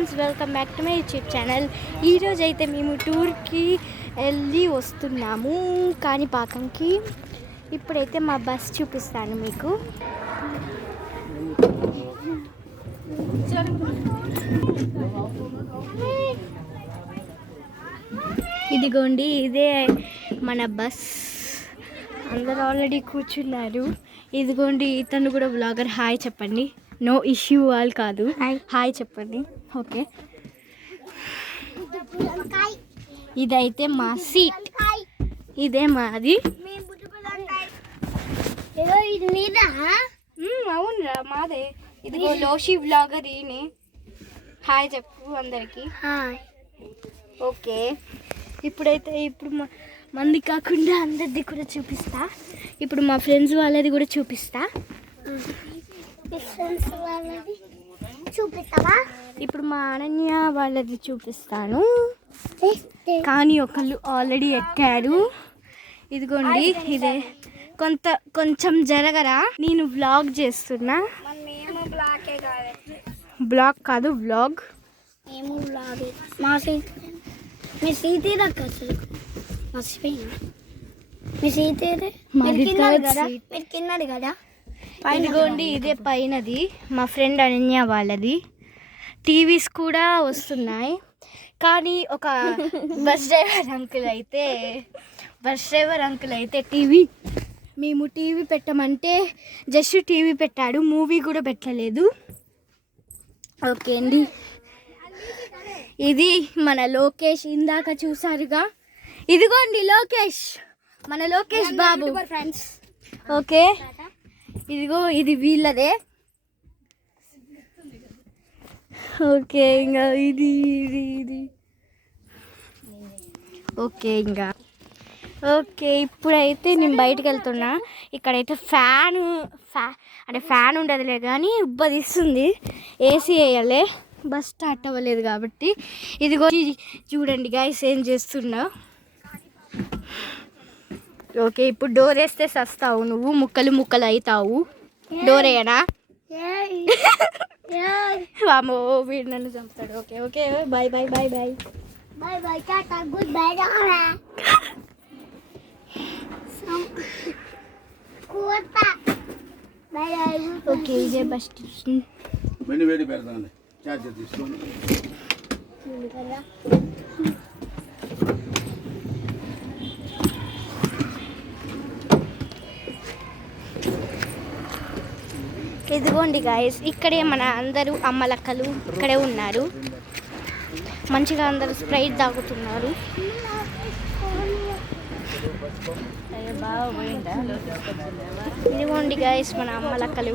Friends, welcome back to my YouTube channel. ఈరోజు అయితే మేము టూర్కి వెళ్ళి వస్తున్నాము కాణిపాకంకి. ఇప్పుడైతే మా బస్ చూపిస్తాను మీకు. ఇదిగోండి, ఇదే మన బస్. అందరు ఆల్రెడీ కూర్చున్నారు. ఇదిగోండి, ఇతను కూడా బ్లాగర్. హాయ్ చెప్పండి. నో ఇష్యూ వాళ్ళు కాదు, హాయ్ చెప్పండి. ఓకే, ఇదైతే మా సీట్, ఇదే మాది. అవునరా, మాదే. ఇదిగో లోషి బ్లాగర్, ఈయనే. హాయ్ చెప్పు అందరికి. ఓకే, ఇప్పుడు మంది కాకుండా అందరిది కూడా చూపిస్తా. ఇప్పుడు మా ఫ్రెండ్స్ వాళ్ళది కూడా చూపిస్తా. ఇప్పుడు మా అనన్య వాళ్ళది చూపిస్తాను. కానీ ఒకళ్ళు ఆల్రెడీ ఎక్కారు. ఇదిగోండి, ఇదే. కొంచెం జరగరా, నేను వ్లాగ్ చేస్తున్నా. బ్లాగ్ కాదు, వ్లాగ్. మీ సీతే అసలు మర్చిపోయినా. మీ సీతే కిందది కదా. ఇదిగోండి, ఇదే పైనది. మా ఫ్రెండ్ అనన్య వాళ్ళది. టీవీస్ కూడా వస్తున్నాయి. కానీ ఒక బస్ డ్రైవర్ అంకుల్ అయితే మేము టీవీ పెట్టమంటే జస్ట్ టీవీ పెట్టాడు, మూవీ కూడా పెట్టలేదు. ఓకే అండి, ఇది మన లోకేష్. ఇందాక చూసారుగా, ఇదిగోండి లోకేష్, మన లోకేష్ బాబు ఫ్రెండ్స్. ఓకే, ఇదిగో ఇది వీళ్ళదే. ఓకే, ఇంకా ఇది ఓకే. ఓకే, ఇప్పుడైతే నేను బయటకు వెళ్తున్నా. ఇక్కడైతే ఫ్యాన్ ఉండదులే కానీ ఉబ్బదిస్తుంది. ఏసీ వేయాలి, బస్ స్టార్ట్ అవ్వలేదు కాబట్టి. ఇదిగో చూడండి గైస్, ఏం చేస్తున్నా. ఓకే, ఇప్పుడు డోర్ వేస్తే సస్తావు నువ్వు, ముక్కలు అవుతావు. డోర్ వేయనా? వామో, వీడు నన్ను చంపుతాడు. Okay okay, bye bye bye bye bye bye, tata, good bye. Okay, ఇదే బస్ స్టేషన్. వేడి పెడతాను, చార్జర్ తీసుకోండి. ఇదిగోండి గాయస్, ఇక్కడే మన అందరూ అమ్మలక్కలు ఇక్కడే ఉన్నారు. మంచిగా అందరూ స్ప్రైట్ తాగుతున్నారు. ఇదిగోండి గాయస్, మన అమ్మలక్కలు.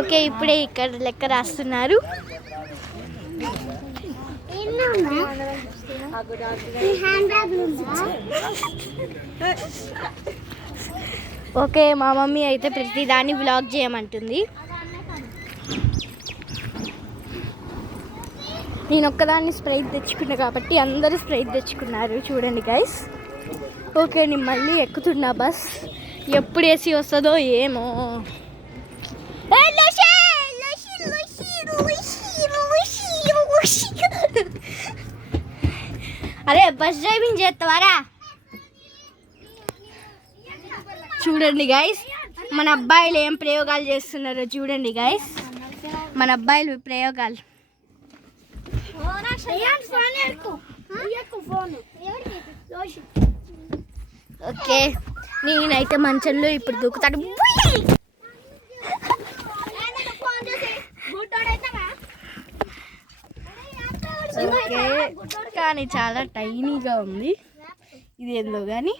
ఓకే, ఇప్పుడే ఇక్కడ లెక్క రాస్తున్నారు. ఓకే, మా మమ్మీ అయితే ప్రతిదాన్ని వ్లాగ్ చేయమంటుంది. నేను ఒక్కదాన్ని స్ప్రైట్ తెచ్చుకున్నా కాబట్టి అందరూ స్ప్రైట్ తెచ్చుకున్నారు. చూడండి గైస్. ఓకే, నేను మళ్ళీ ఎక్కుతున్నా బస్. ఎప్పుడు ఏసీ వస్తుందో ఏమో. అరే, బస్ డ్రైవింగ్ చేస్తావారా? చూడండి గైస్, మన అబ్బాయిలు ఏం ప్రయోగాలు చేస్తున్నారో చూడండి గైస్. మన అబ్బాయిలు ప్రయోగాలు. ఓకే, నేనైతే మంచంలో ఇప్పుడు దూకుతాడు. ఓకే, కానీ చాలా టైనీగా ఉంది. ఇది ఏందో కానీ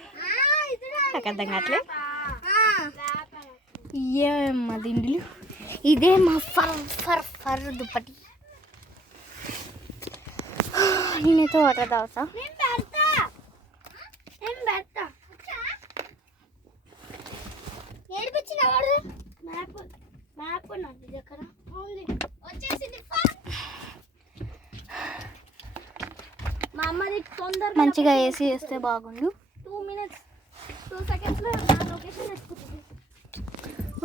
నాకు అర్థం కావట్లే. ఏమమ్మా దిండులు. ఇదే మా ఫర్ దుప్పటి. నేనైతే వాటర్ తాగుతా. మంచిగా ఏసీ వేస్తే బాగుండు. 2 minutes 2 seconds లో లొకేషన్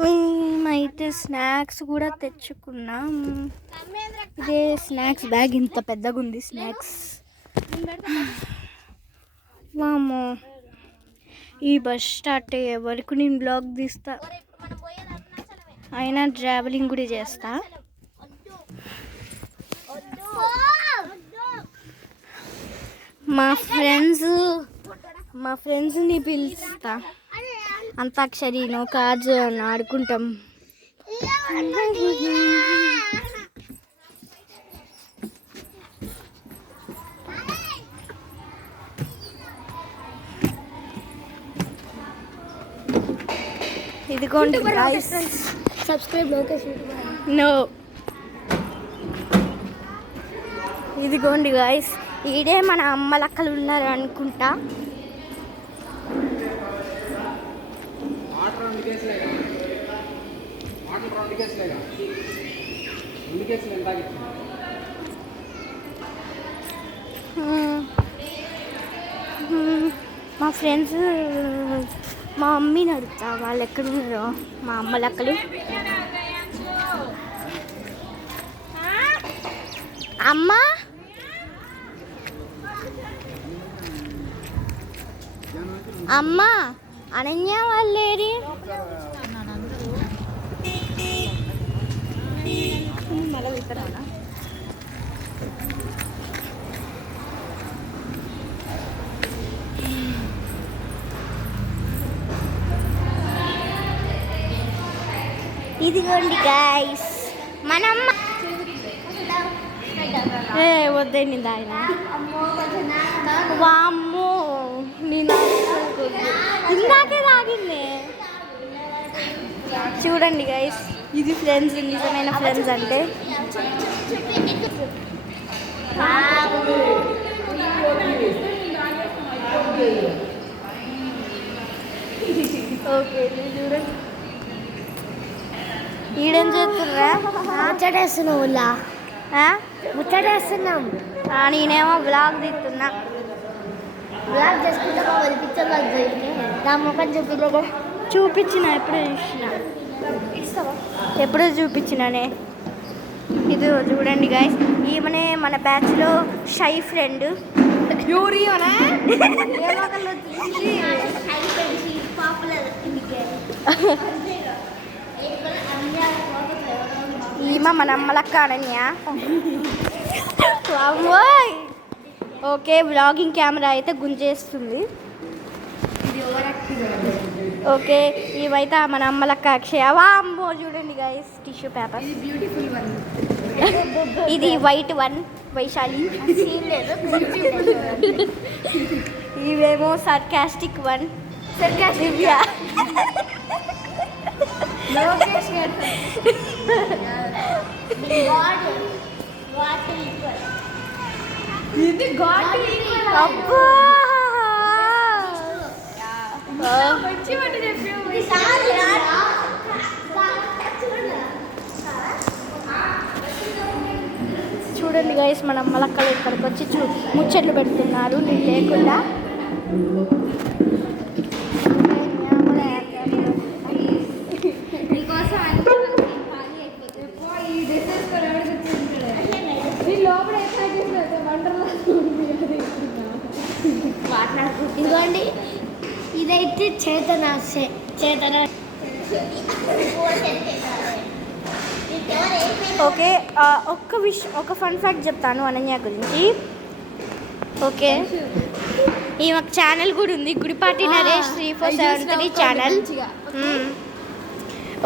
మేమైతే స్నాక్స్ కూడా తెచ్చుకున్నాం. ఇదే స్నాక్స్ బ్యాగ్, ఇంత పెద్దగా ఉంది స్నాక్స్. వామ్మో, ఈ బస్ స్టార్ట్ అయ్యే వరకు నేను బ్లాగ్ తీస్తా, అయినా ట్రావెలింగ్ కూడా చేస్తా. మా ఫ్రెండ్స్ని పిలుస్తా, అంతాక్షరినో కార్డ్స్ అని ఆడుకుంటాం. ఇదిగోండి గాయ్స్, సబ్స్క్రైబ్ లోకేష్. నో, ఇదిగోండి గాయ్స్, ఈడే మన అమ్మలక్కలు ఉన్నారు అనుకుంటా. మా ఫ్రెండ్స్, మా మమ్మీని అడుగుతా వాళ్ళు ఎక్కడున్నారో, మా అమ్మలక్కలు. అమ్మ, అమ్మ, అనన్య వాళ్ళేరి? ఇదిగోండి గాయ్స్, మనమ్మ. వద్దండి ఆయన. వామ్మో, నేను ఇందాకే తాగింది. చూడండి గైస్, ఇది ఫ్రెండ్స్, నిజమైన ఫ్రెండ్స్ అంటే. ఓకే, చూడండి ఈడేం చేస్తుర్రా? ముచ్చటేస్తున్నావులా? ముచ్చటేస్తున్నాం. నేనేమో బ్లాగ్ తీస్తున్నా. బ్లాగ్ చేసుకుంటే వాళ్ళ పిక్చర్ నా ముఖం చూపించగా చూపించిన, ఎప్పుడో చూపించినానే. ఇది చూడండి గైస్, ఈమెనే మన బ్యాచ్లో షై ఫ్రెండ్. ఈమె మన అమ్మలక్క అనన్య. ఓకే, వ్లాగింగ్ కెమెరా అయితే గుంజేస్తుంది. ఓకే, ఇవైతే మన అమ్మలక్క అక్షయ. వామ్మో, చూడండి గైస్, టిష్యూ పేపర్. ఇది వైట్ వన్, వైశాలి. ఇవేమో సర్కాస్టిక్ వన్, దివ్య. అబ్బా, చూడండి గైస్, మన అమ్మలక్కలు ఇక్కడికి వచ్చి ముచ్చట్లు పెడుతున్నారు నేను లేకుండా. ఇదిగోండి, ఇదైతే చేతన. ఓకే, ఒక ఫన్ ఫ్యాక్ట్ చెప్తాను అనన్య గురించి. ఓకే, ఈమెకు ఛానల్ కూడా ఉంది, గుడిపాటి నరేష్ 3473 ఛానల్.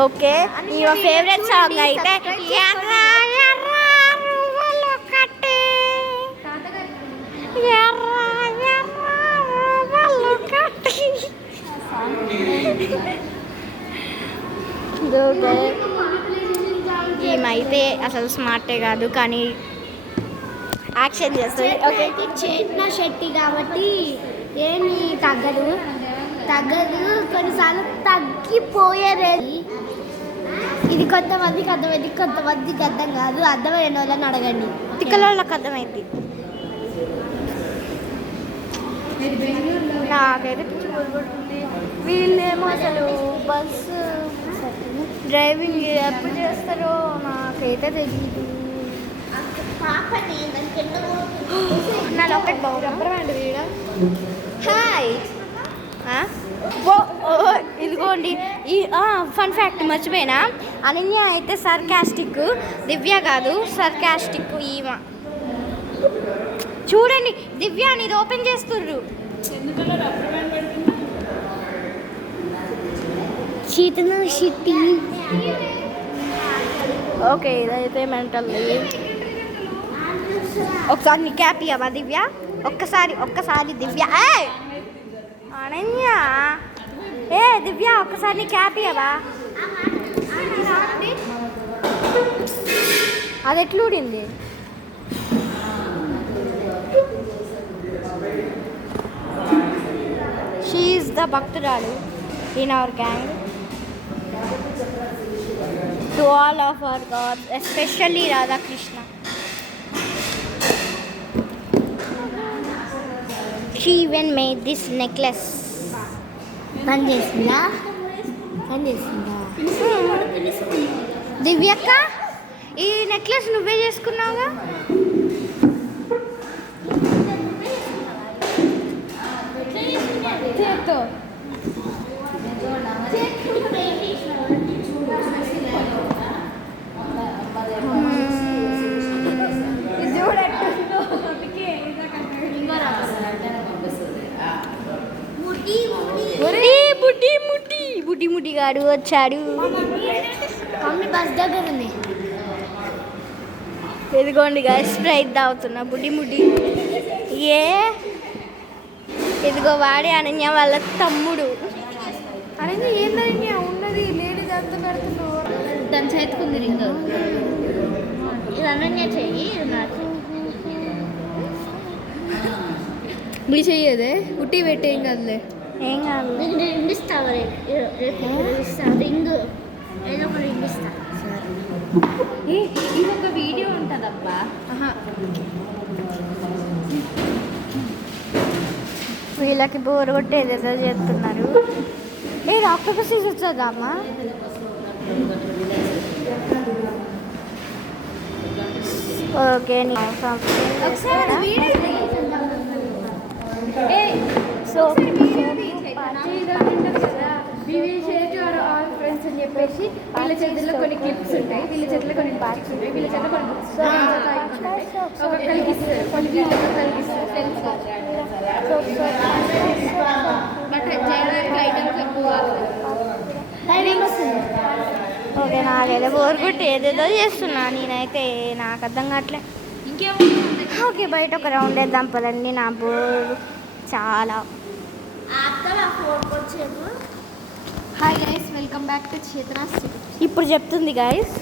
ఓకే, ఈమె ఫేవరెట్ సాంగ్ అయితే ఈమైతే అసలు స్మార్టే కాదు, కానీ యాక్షన్ చేస్తుంది. ఓకే, చేతన శెట్టి కాబట్టి ఏమి తగ్గదు, కొన్నిసార్లు తగ్గిపోయేది. ఇది కొంతమందికి అర్థమైంది, కొంతమందికి అర్థం కాదు. అర్థమైన వాళ్ళని అడగండి, తిక్కల వాళ్ళకి అర్థమైంది. నాకైతే పిచ్చి పడుతుంది. వీళ్ళేమో అసలు బస్సు డ్రైవింగ్ ఎప్పుడు చేస్తారో నాకైతే తెలియదు. నాలో ఒకటి బాగుంది. హాయ్, ఇదిగోండి ఈ ఫన్ ఫ్యాక్ట్ మర్చిపోయినా. అనన్య అయితే సర్కాస్టిక్, దివ్య కాదు సర్కాస్టిక్. ఈమె చూడండి, దివ్య ఇది ఓపెన్ చేస్తుర్రు. ఓకే, ఇదైతే మెంటల్. ఒకసారి నీ క్యాప్ ఇవ్వమా దివ్య? ఒక్కసారి దివ్య. అనన్య దివ్య ఒక్కసారి నీ క్యాప్ ఇవ్వవా? అది ఎట్లూడింది? షీ ఈజ్ ద భక్తురాలు in our gang. To all of our gods, especially Radha Krishna. She even made this necklace. పనిచేసిందా? దివ్యక్క, ఈ నెక్లెస్ నువ్వే చేసుకున్నావుగా? బుడ్డి గాడు వచ్చాడు. మమ్మీ బస్ దగ్గర ఉంది. ఇదిగోండి గాయస్, స్ప్రైట్ తాగుతున్నా బుడ్డి. ఇదిగో వాడే అనన్య వాళ్ళ తమ్ముడు. అనన్య ఏందన్య ఉన్నది లేడీ దాంతో పెడుతున్నావు. దాని చేతుకుంది రింగ్. ఇది అనన్య చెయ్యి. మీ చెయ్యేదే ఉట్టి పెట్టేం కదలే. ఏం కాదు, రింగ్ ఇస్తావా? రేపు రింగ్ ఏదో ఒక రింగ్ ఇస్తా. ఇది ఒక వీడియో ఉంటుందబ్బా. వీళ్ళకి బోర్ కొట్టి ఏదేదో చేస్తున్నారు. ఆక్టోపస్ వచ్చేద్దామా? ఓకే, సో ఫ్రెండ్స్ అని చెప్పేసి వీళ్ళ చేతుల్లో కొన్ని క్లిప్స్ ఉంటాయి, వీళ్ళ చేతుల్లో కొన్ని బ్యాగ్స్ ఉంటాయి, వీళ్ళ చేతుల్లో కొన్ని బుక్స్ బట్ చేయడానికి ఐటమ్స్ ఎక్కువ. ఓకే, నాకైతే బోర్ కొట్టి ఏదేదో చేస్తున్నా నేనైతే, నాకు అర్థం కావట్లే. ఓకే, బయట ఒక రౌండ్ వేద్దాం పదండి. నా బోర్ చాలా. Hi guys, welcome back to Chetana. ఇప్పుడు చెప్తుంది గైస్.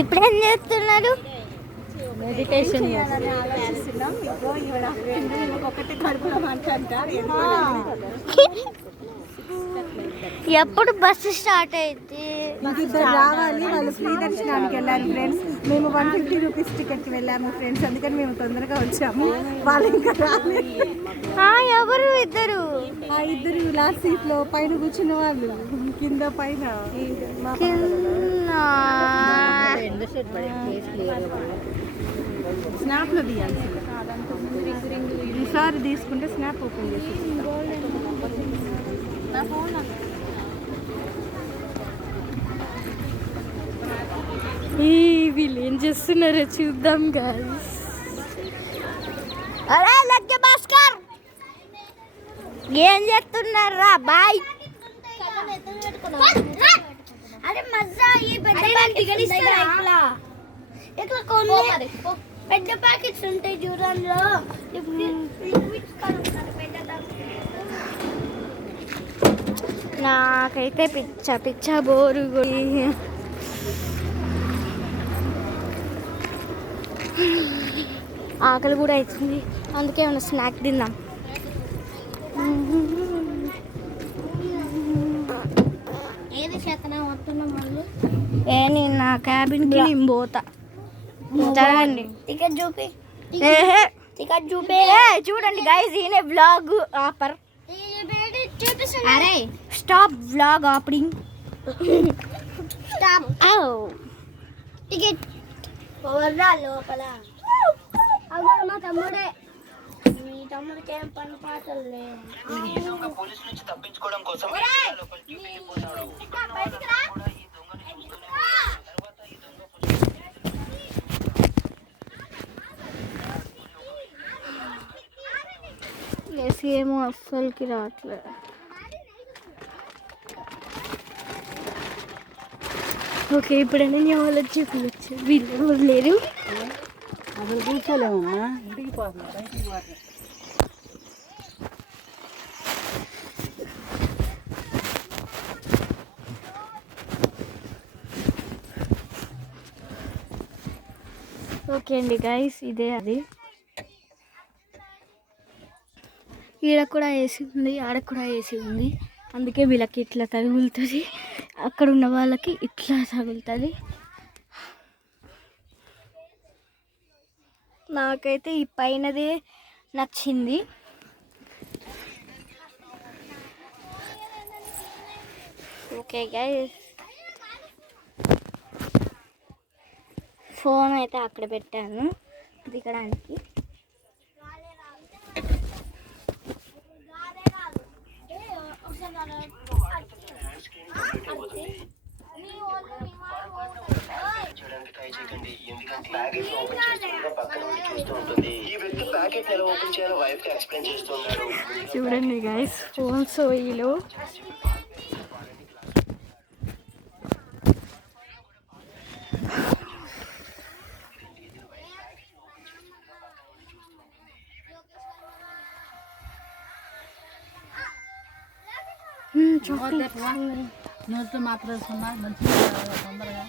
ఇప్పుడు ఏం చేస్తున్నారు? మెడిటేషన్ ఎప్పుడు బస్సు స్టార్ట్ అయితే రావాలి. వాళ్ళు ఫ్రీ దర్శనానికి వెళ్ళారు ఫ్రెండ్స్. మేము 150 రూపీస్ టికెట్కి వెళ్ళాము ఫ్రెండ్స్, అందుకని మేము తొందరగా వచ్చాము. వాళ్ళు ఇంకా రాలేదు. ఎవరు? ఇద్దరు లాస్ట్ సీట్ లో పైన కూర్చున్న వాళ్ళు, కింద పైన స్నాప్ లో తీయాలి. ఈసారి తీసుకుంటే స్నాప్ ఓపెన్ చేసి వీళ్ళు ఏం చేస్తున్నారో చూద్దాం గైస్. అరే లగ్గ భాస్కర్, ఏం చేస్తున్నారా బాయ్? అరే మజా ఈ పెద్ద ప్యాకెట్స్ పెద్ద ప్యాకెట్స్ ఉంటాయి చూడంలో. నాకైతే పిచ్చ బోరు. ఆకలి కూడా అవుతుంది, అందుకే ఏమైనా స్నాక్ తిందాం. పోతున్నాం మళ్ళీ. నేను నా క్యాబిన్కి నేను పోతా. చదవండి. టికెట్ చూపి. ఏహే. టికెట్ చూపి. చూడండి గైస్, ఈయన వ్లాగ్ ఆపర్. అరే స్టాప్ వ్లాగ్ ఆపరింగ్. స్టాప్. టికెట్ పోవర్రా లోపల. అగో మా తమ్ముడే. మీ తమ్ముడికి ఏం పని పాటలు లేవు. ఏసీ ఏమో అస్సలకి రావట్లేదు. ఓకే, ఇప్పుడైనా నేను వాళ్ళకి చెప్పచ్చు. వీళ్ళు ఎవరు లేరు. అసలు కూర్చోలేమమ్మా, ఇంటికి పోతున్నారు. ఓకే అండి గైస్, ఇదే అది. ఈడ కూడా ఏసీ ఉంది, ఆడ కూడా ఏసీ ఉంది. అందుకే వీళ్ళకి ఇట్లా తగులుతుంది, అక్కడ ఉన్న వాళ్ళకి ఇట్లా తగులుతుంది. నాకైతే ఈ పైనదే నచ్చింది. ఓకే గైస్, ఫోన్ అయితే అక్కడ పెట్టాను దిగడానికి. చూడండి గైస్, ఫోన్ సోయిలో నోట్లో మాత్రం వేసుకున్నా మంచిగా తొందరగా.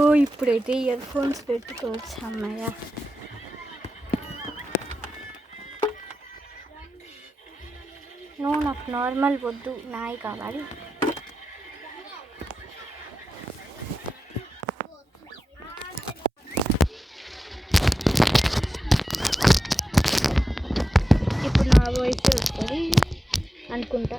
ఓ ఇప్పుడైతే ఇయర్ ఫోన్స్ పెట్టుకోవచ్చు. అమ్మయ్య, నాకు నార్మల్ వద్దు, నాయి కావాలి. ఇప్పుడు నా వాయిస్ వస్తుంది అనుకుంటా.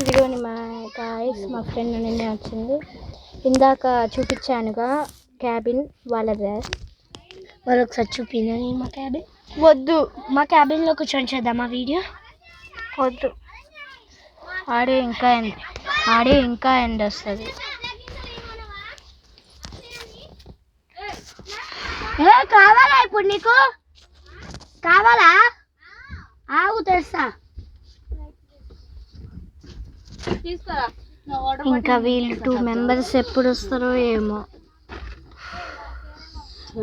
ఇదిగోని మా గాయస్, మా ఫ్రెండ్ నిన్నే వచ్చింది. ఇందాక చూపించానుగా క్యాబిన్ వాళ్ళదే. వాళ్ళు ఒకసారి చూపిందని మా క్యాబిన్. వద్దు, మా క్యాబిన్లో కూర్చొని చేద్దామా వీడియో? వద్దు, ఆడే ఇంకా ఎండ్ వస్తుంది. కావాలా ఇప్పుడు నీకు? కావాలా? ఆగు తెస్తా. ఇంకా వీళ్ళు 2 మెంబర్స్ ఎప్పుడు వస్తారో ఏమో.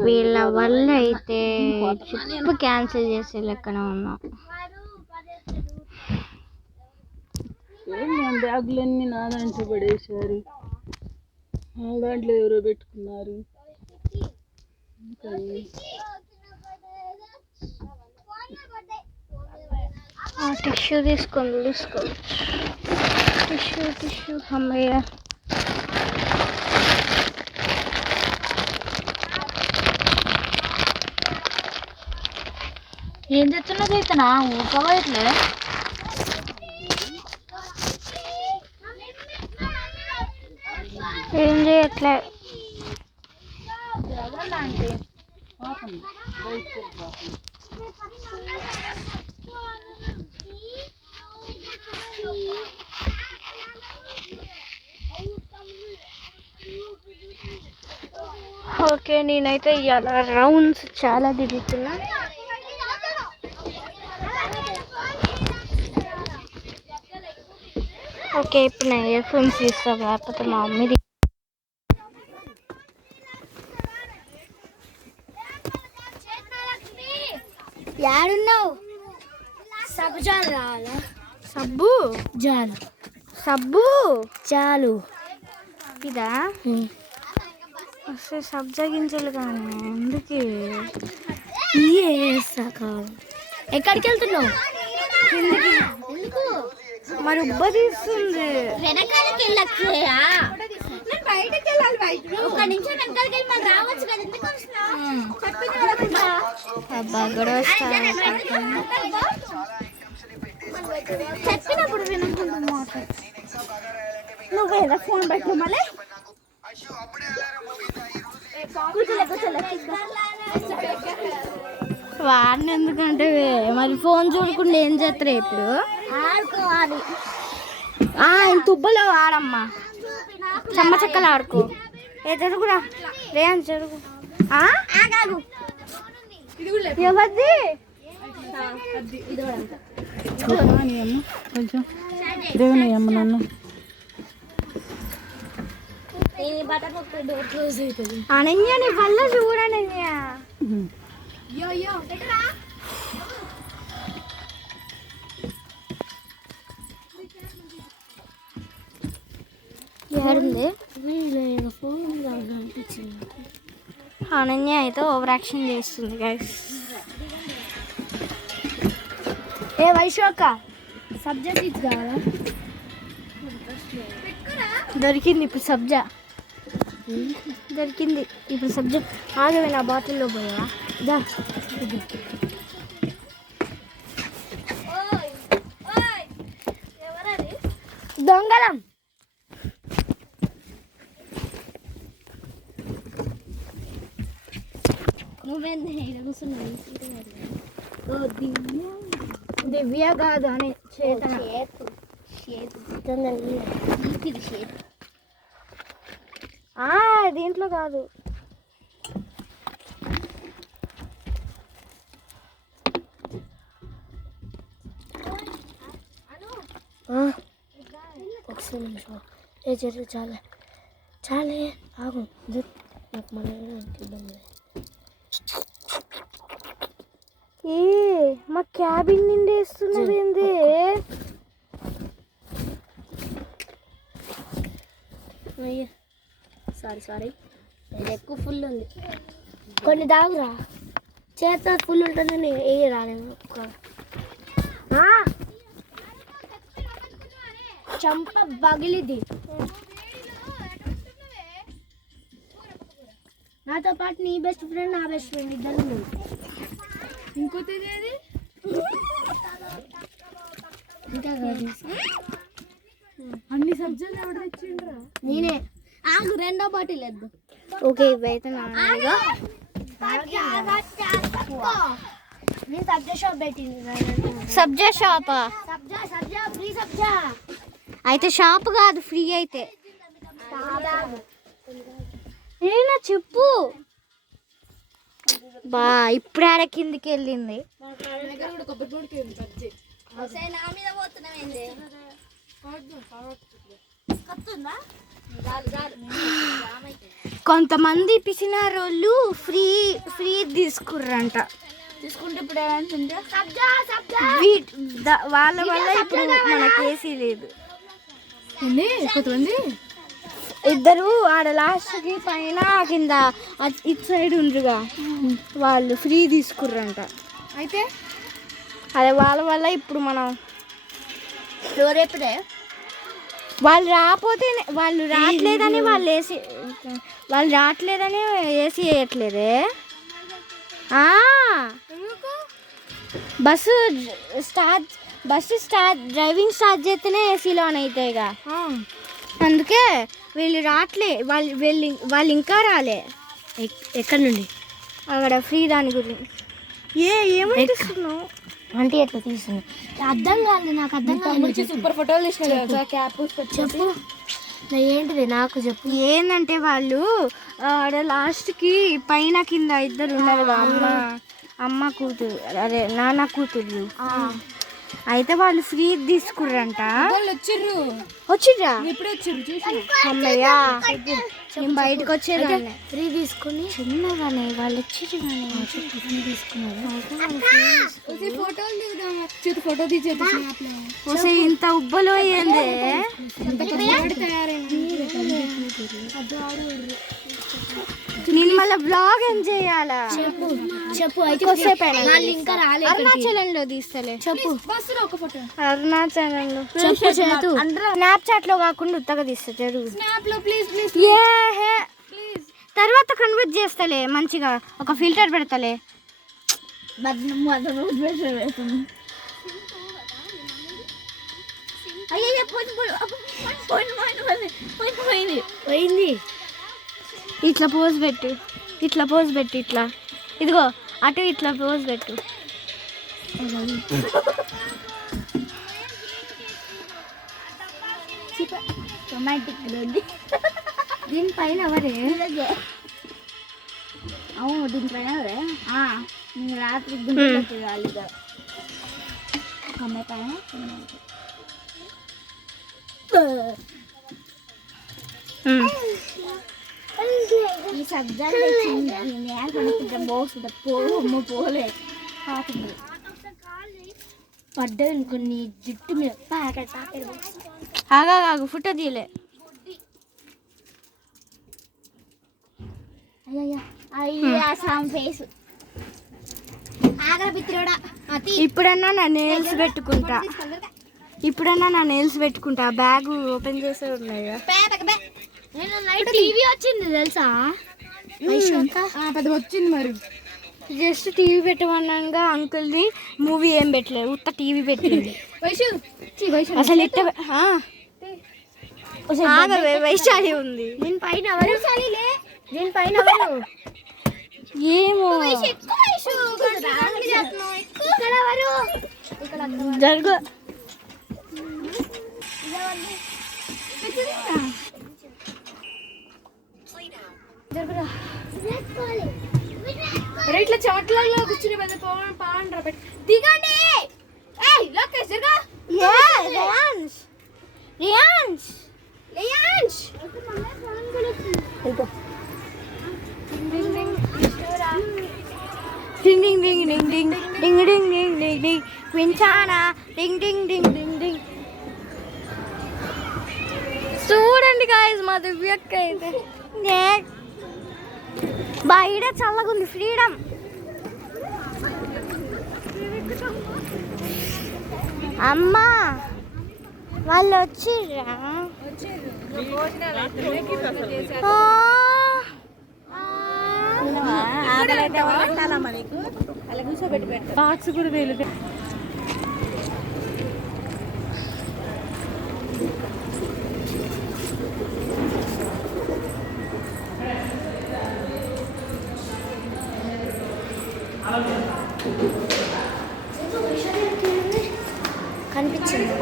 వీళ్ళ వల్ల అయితే ట్రిప్ క్యాన్సిల్ చేసే లెక్కన ఉన్నాం. బ్యాగులన్నీ నా దాంట్లో పడేసారు, నా దాంట్లో ఎవరో పెట్టుకున్నారు. టిష్యూ తీసుకోవచ్చు. టిష్యూ అమ్మయ్య. ఏం తెచ్చున్నది ఇతనా ఊకవట్లే. ఏం చేయట్లే. ఓకే, నేనైతే ఇవాళ రౌండ్స్ చాలా తిరుగుతున్నా. ఓకే, ఇప్పుడు నేను ఇయర్ ఫోన్స్ తీస్తా, లేకపోతే మా మమ్మీ యాడున్నావు? సబ్బు చాలు రావాలా? సబ్బు జాలు సబ్బు చాలు ఇదా వస్తే సబ్జా గింజలు కానీ ఎందుకు ఎక్కడికి వెళ్తున్నావు? మరి ఉబ్బ తీస్తుంది. వెనకాలకి వెళ్ళొచ్చాయా? ఒక నిమిషం వెనకాలకి వెళ్ళి మరి రావచ్చు కదా, ఎందుకు అబ్బా గొడవ చెప్పినప్పుడు వినుకుంటున్నా. నువ్వు ఏదో ఫోన్ పెట్టు మళ్ళీ వాడిని ఎందుకంటే మరి ఫోన్ చూడకుండా ఏం చేస్తారు ఇప్పుడు? ఆడుకోవాలి. తుబ్బలో ఆడమ్మా, చెమ్మ చెక్కలు ఆడుకో. ఏ జరుగురా రే అని జరుగు. ఎవరిది? కొంచెం దేవుని అమ్మ నన్ను అనన్య నీ వల్ల చూడనన్య. ఏడుంది అనన్య అయితే ఓవర్ యాక్షన్ చేస్తుంది గైస్. ఏ వైశోక సబ్జెక్ట్ కావాలా? దొరికింది ఇప్పుడు సబ్జా, దొరికింది ఇప్పుడు సబ్జా. ఆగవే నా బాటిల్లో పోయా దా. దొంగలం నువ్వేంది కూర్చున్నావు? దివ్య కాదు అని చేతన. దీంట్లో కాదు. ఒకసారి నిమిషం ఏ జరుగు చాలే చాలే ఆగు నాకు మన ఇబ్బంది. ఏ మా క్యాబిన్ నిండి వేస్తున్నది ఏంది? సారీ ఇది ఎక్కువ ఫుల్ ఉంది. కొన్ని దాగురా, చేత ఫుల్ ఉంటుందని ఏ రాలేము. చంప పగిలిది. నాతో పాటు నీ బెస్ట్ ఫ్రెండ్ నా బెస్ట్ ఫ్రెండ్ ఇద్దరు. ఇంకోటి అన్ని సబ్జెక్టులు ఎవరు తెచ్చిండ్రా? నేనే. ఆగు రెండో బాటిల్ వేద్దాం. ఓకే ఇవైతే నాన్నగా నేను సబ్జా షాప్ పెట్టింది. సబ్జా షాపా? సబ్జా ఫ్రీ సబ్జా. అయితే షాప్ కాదు, ఫ్రీ అయితే. ఏనా చెప్పు బా. ఇప్పుడు ఆడ కిందికి వెళ్ళింది. కొంతమంది పిసినారోళ్ళు ఫ్రీ ఫ్రీ తీసుకుర్రంట. తీసుకుంటే ఇప్పుడు ఏమంటుంటే వాళ్ళ వల్ల ఇప్పుడు మనకి ఏసీ లేదు. కొంతమంది ఇద్దరు ఆడ లాస్ట్కి పైన కింద ఇటు సైడ్ ఉండ్రుగా వాళ్ళు ఫ్రీ తీసుకుర్రంట. అయితే అదే వాళ్ళ వల్ల ఇప్పుడు మనం రేపుడే వాళ్ళు రావట్లేదని వాళ్ళు రావట్లేదని ఏసీ వేయట్లేదే. బస్సు డ్రైవింగ్ స్టార్ట్ చేస్తేనే ఏసీలో ఆన్ అవుతాయిగా, అందుకే వీళ్ళు రావట్లే. వాళ్ళు ఇంకా రాలే. ఎక్కడి నుండి? అక్కడ ఫ్రీ దాని గురించి. ఏమంటున్నావు అంటే ఎట్లా తీస్తుంది అర్థం కాలేదు నాకు. అర్థం కాలేదు. సూపర్ ఫోటోలు తీసిన చెప్పు ఏంటిది నాకు చెప్పు. ఏంటంటే వాళ్ళు ఆడ లాస్ట్కి పైన కింద ఇద్దరు ఉన్నారు, అమ్మ కూతురు, అదే నాన్న కూతురు. అయితే వాళ్ళు ఫ్రీ తీసుకుర్రంట. వచ్చిర్రా అమ్మయ్యా, నేను బయటకు వచ్చేదాన్ని ఫ్రీ తీసుకుని చిన్నగానే వాళ్ళు వచ్చిర్రు కానీ ఇంత ఉబ్బలో అయ్యింది. నేను మళ్ళీ బ్లాగ్ ఏం చేయాలా చెప్పు ఇంకా రాలేదు. అరుణాచలంలో తీస్తలే చెప్పు. అరుణాచలంలో చెప్పు స్నాప్చాట్ లో కాకుండా ఉత్తగా తీస్తా జరుగు. తర్వాత కన్వర్ట్ చేస్తలే మంచిగా, ఒక ఫిల్టర్ పెడతలే. పోయింది. ఇట్లా పోజ్ పెట్టు, ఇట్లా పోజ్ పెట్టు, ఇట్లా ఇదిగో అటు ఇట్లా పోజ్ పెట్టు. రొమాంటిక్ ఉంది. దీనిపైన ఎవరే? అవును దీనిపైన ఎవరే? నేను రాత్రి గుండెలు చూడాలి. ఒక అమ్మాయి పైన ఈ సబ్జాలు పోలే పడ్డాను కొన్ని జుట్టు మీద ఆగాగు ఫోటో తీయలే. ఫేస్ ఆగరా. ఇప్పుడన్నా నా నెయిల్స్ పెట్టుకుంటా, బ్యాగ్ ఓపెన్ చేసే ఉన్నాయి కదా. నేను నైట్ టీవీ వచ్చింది తెలుసా? పెద్ద వచ్చింది మరి. జస్ట్ టీవీ పెట్టమన్నాగా అంకుల్ని, మూవీ ఏం పెట్టలేదు, ఉత్త టీవీ పెట్టింది. అసలు ఇట్ట వైశాలి ఉంది. దీనిపైన ఎవరు? దీనిపైన ఏమో జరుగు. ఇట్లా చోట్లలో కూర్చుని దిగండి. Ding ding ding ding ding ding ding ding ding ding Quintana ding ding ding ding ding. చూడండి గాయ్స్ మా దివ్యక్క అయితే బయట చల్లగుంది, ఫ్రీడమ్. అమ్మా వాళ్ళు వచ్చిర్రా? బాక్స్ కూడా వేలు. కనిపించింది.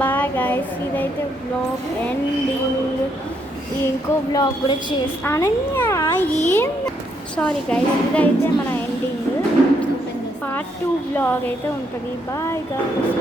బాయ్ గైస్, ఇదైతే బ్లాగ్ ఎండింగ్. ఇంకో బ్లాగ్ కూడా చేస్తాను. సారీ గైస్, ఇదైతే మన ఎండింగ్. పార్ట్ 2 బ్లాగ్ అయితే ఉంటుంది. Bye guys.